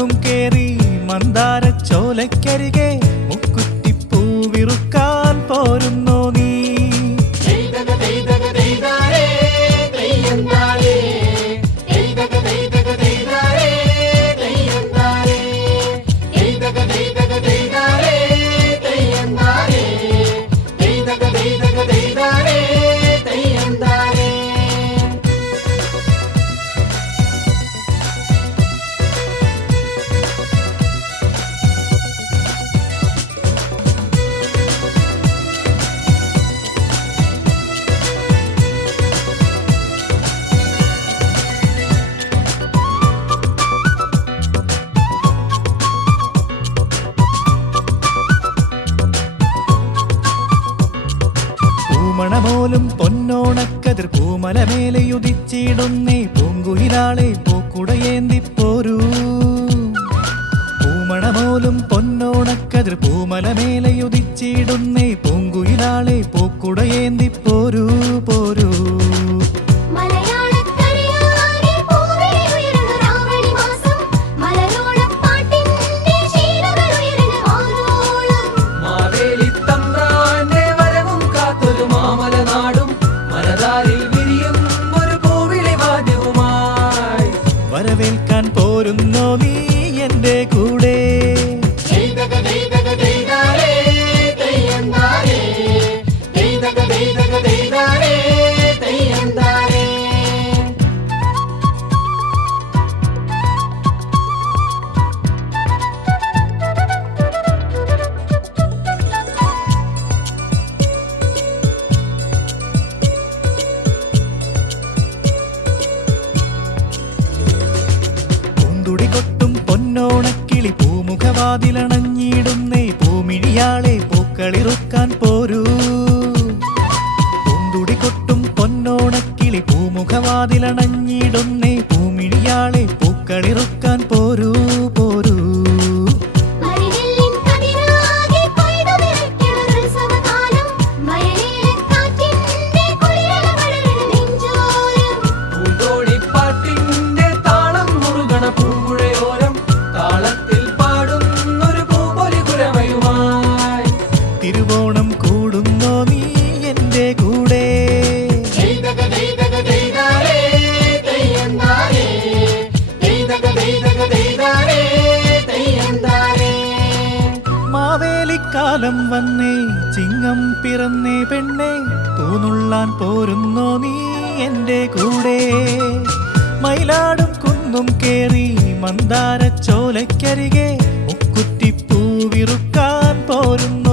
കുന്നും കേറി മന്ദാരച്ചോലക്കരികെ മുക്കുറ്റിപ്പൂവിറുക്കാൻ പോരുന്നോ നീ? മണമോലും പൊന്നോണക്കതിർ പൂമലമേലെയുദിച്ചിടുന്നേ പൂങ്കുയിലാളെ പൂക്കുടയേന്തിപ്പോരൂ. പൂമണമോലും പൊന്നോണക്കതിർ പൂമലമേലെയുദിച്ചിടുന്നേ പൂങ്കുയിലാളെ പൂക്കുടയേന്തിപ്പോരൂ പോരൂ. വരവേൽക്കാൻ പോരുന്നോ നീ എന്റെ കൂടെ? കൊട്ടും പൊന്നോണക്കിളി പൂമുഖവാതിലണഞ്ഞിടുന്നേ പൂമിഴിയാളെ പൂക്കളിറുക്കാൻ പോരൂ. പൂന്തുടി കൊട്ടും പൊന്നോണക്കിളി പൂമുഖവാതിലണഞ്ഞിടുന്നേ പൂമിഴിയാളെ പൂക്കളിറുക്കാൻ പോരൂ പോരൂ. തിരുവോണം കൂടുന്നോ നീ എന്റെ കൂടെ? മാവേലിക്കാലം വന്നേ ചിങ്ങം പിറന്നേ പെണ്ണേ തൂനുള്ളാൻ പോരുന്നോ നീ എന്റെ കൂടെ? മയിലാടും കുന്നും കേറി മന്ദാരച്ചോലക്കരികെ മുക്കുറ്റിപ്പൂവിറുക്കാൻ പോരുന്നു.